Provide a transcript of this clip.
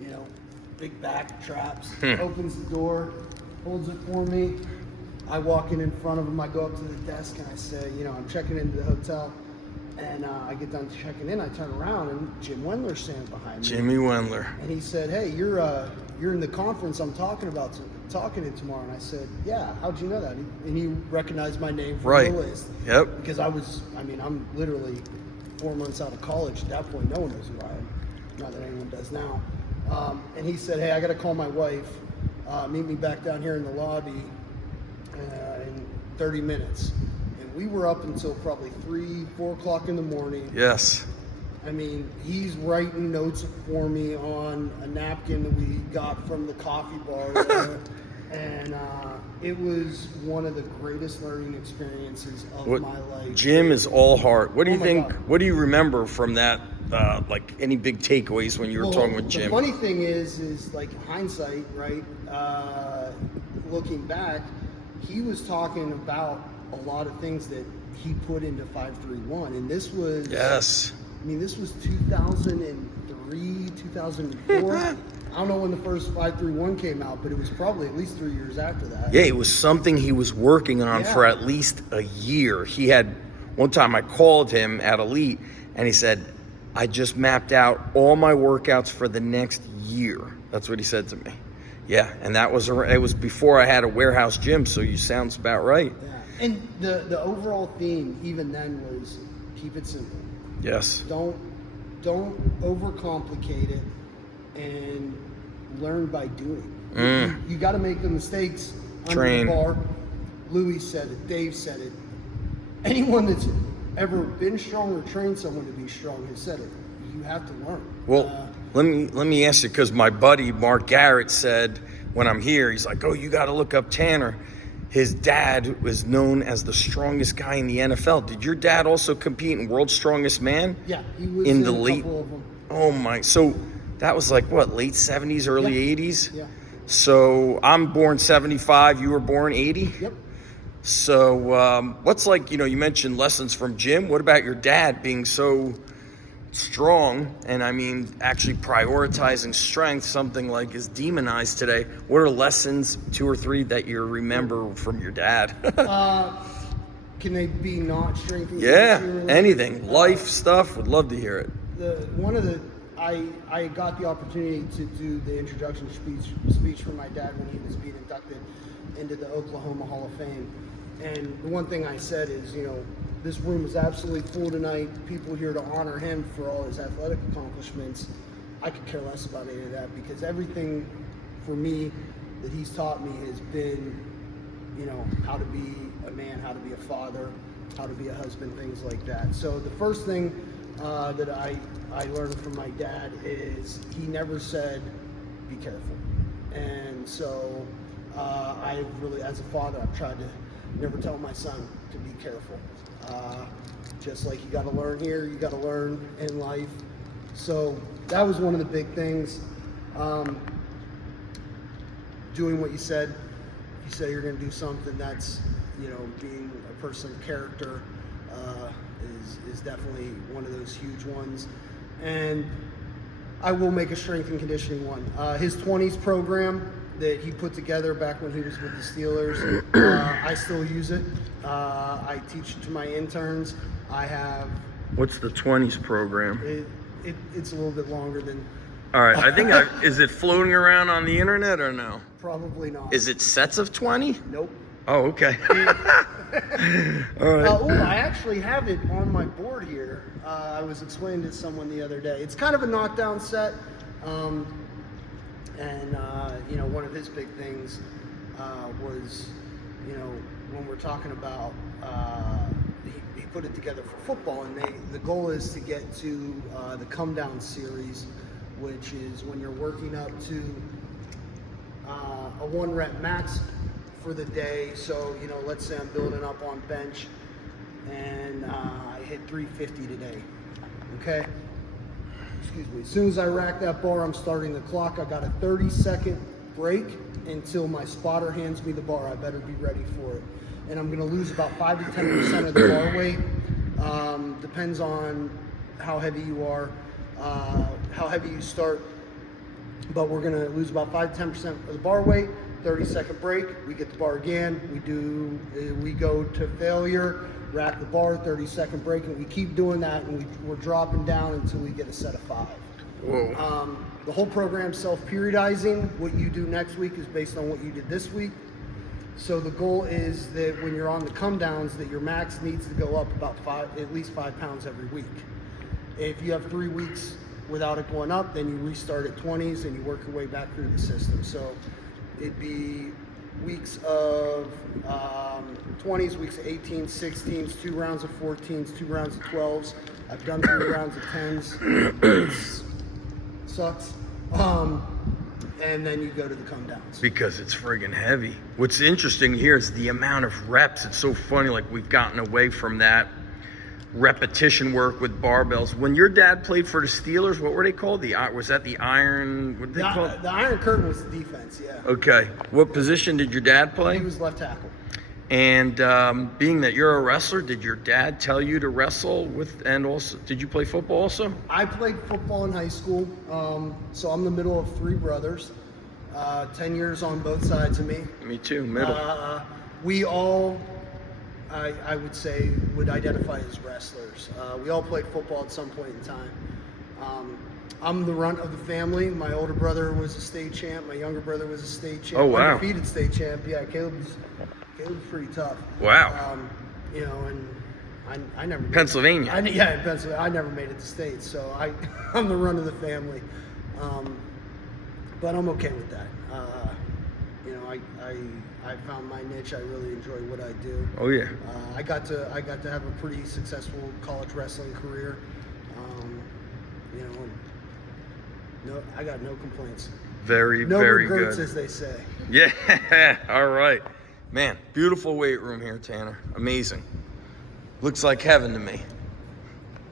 you know, big back traps, opens the door, holds it for me. I walk in front of him, I go up to the desk and I say, you know, I'm checking into the hotel. And I get done checking in, I turn around and Jim Wendler's standing behind me. Jimmy Wendler. And he said, hey, you're in the conference I'm talking to tomorrow. And I said, yeah, how'd you know that? And he recognized my name from the list. Yep. Because I'm literally 4 months out of college. At that point, no one knows who I am. Not that anyone does now. And he said, hey, I got to call my wife. Meet me back down here in the lobby in 30 minutes. We were up until probably 3, 4 o'clock in the morning. Yes. I mean, he's writing notes for me on a napkin that we got from the coffee bar there. And it was one of the greatest learning experiences of my life. Jim is all heart. What do you think? God. What do you remember from that? Like any big takeaways when you were talking with Jim? The funny thing is like hindsight, right? Looking back, he was talking about a lot of things that he put into 531, and this was this was 2003, 2004. I don't know when the first 531 came out, but it was probably at least 3 years after that. Yeah, it was something he was working on for at least a year. He had one time I called him at Elite, and he said, "I just mapped out all my workouts for the next year." That's what he said to me. Yeah, and it was before I had a warehouse gym, so you sounds about right. Yeah. And the overall theme even then was keep it simple. Yes. Don't overcomplicate it and learn by doing. You got to make the mistakes under the bar. Louis said it. Dave said it. Anyone that's ever been strong or trained someone to be strong has said it. You have to learn. Well, let me ask you, because my buddy Mark Garrett said when I'm here, he's like, "Oh, you got to look up Tanner." His dad was known as the strongest guy in the NFL. Did your dad also compete in World's Strongest Man? Yeah, he was in the a late. couple of them. Oh my! So that was like what, late 70s, early 80s? Yeah. So I'm born 75. You were born 80. Yep. So what's like? You mentioned lessons from Jim. What about your dad being so strong, and I mean actually prioritizing strength, something like is demonized today? What are lessons, 2 or 3, that you remember from your dad? Can they be not strength? Yeah, anything, life stuff. Would love to hear it. I got the opportunity to do the introduction speech for my dad when he was being inducted into the Oklahoma Hall of Fame. And the one thing I said is, this room is absolutely full tonight. People here to honor him for all his athletic accomplishments. I could care less about any of that, because everything for me that he's taught me has been, how to be a man, how to be a father, how to be a husband, things like that. So the first thing that I learned from my dad is he never said, be careful. And so I really, as a father, I've tried to never tell my son to be careful. Just like you got to learn here, you got to learn in life. So that was one of the big things. Doing what you said. If you say you're going to do something, that's, being a person of character is definitely one of those huge ones. And I will make a strength and conditioning one. His 20s program that he put together back when he was with the Steelers, I still use it. I teach it to my interns. I have... What's the 20s program? It's a little bit longer than... All right, I think is it floating around on the internet or no? Probably not. Is it sets of 20? Nope. Oh, okay. All right. I actually have it on my board here. I was explaining to someone the other day. It's kind of a knockdown set. One of his big things was, when we're talking about, he put it together for football, and the goal is to get to the come down series, which is when you're working up to a 1 rep max for the day. So, let's say I'm building up on bench and I hit 350 today. Okay. Excuse me. As soon as I rack that bar, I'm starting the clock. I got a 30-second break until my spotter hands me the bar. I better be ready for it. And I'm going to lose about 5 to 10% of the bar weight. Depends on how heavy you are, how heavy you start. but we're gonna lose about 5-10% of the bar weight. 30-second break. We get the bar again. We go to failure. Rack the bar. 30-second break, and we keep doing that, and we're dropping down until we get a set of 5. Whoa. The whole program's self-periodizing. What you do next week is based on what you did this week. So the goal is that when you're on the come downs, that your max needs to go up about at least 5 pounds every week. If you have 3 weeks without it going up, then you restart at 20s and you work your way back through the system. So it'd be weeks of 20s, weeks of 18s, 16s, 2 rounds of 14s, 2 rounds of 12s. I've done 3 rounds of 10s. Sucks. And then you go to the come downs. Because it's friggin' heavy. What's interesting here is the amount of reps. It's so funny, like we've gotten away from that repetition work with barbells. When your dad played for the Steelers, what were they called? Was that the Iron? What did they call it? The Iron Curtain was the defense, yeah. Okay. What position did your dad play? He was left tackle. And being that you're a wrestler, did your dad tell you to wrestle with, and also, did you play football also? I played football in high school, so I'm the middle of 3 brothers, 10 years on both sides of me. Me too, middle. We all, I would say, would identify as wrestlers. We all played football at some point in time. I'm the runt of the family. My older brother was a state champ. My younger brother was a state champ. Oh, wow. Undefeated state champ. Yeah, Caleb was pretty tough. Wow. You know, and I never. Pennsylvania. In Pennsylvania. I never made it to state, so I'm the run of the family. But I'm okay with that. You know, I found my niche. I really enjoy what I do. Oh yeah. I got to have a pretty successful college wrestling career. You know, no, I got no complaints. Very, no very regrets, good. as they say. Yeah. All right. Man, beautiful weight room here, Tanner. Amazing. Looks like heaven to me.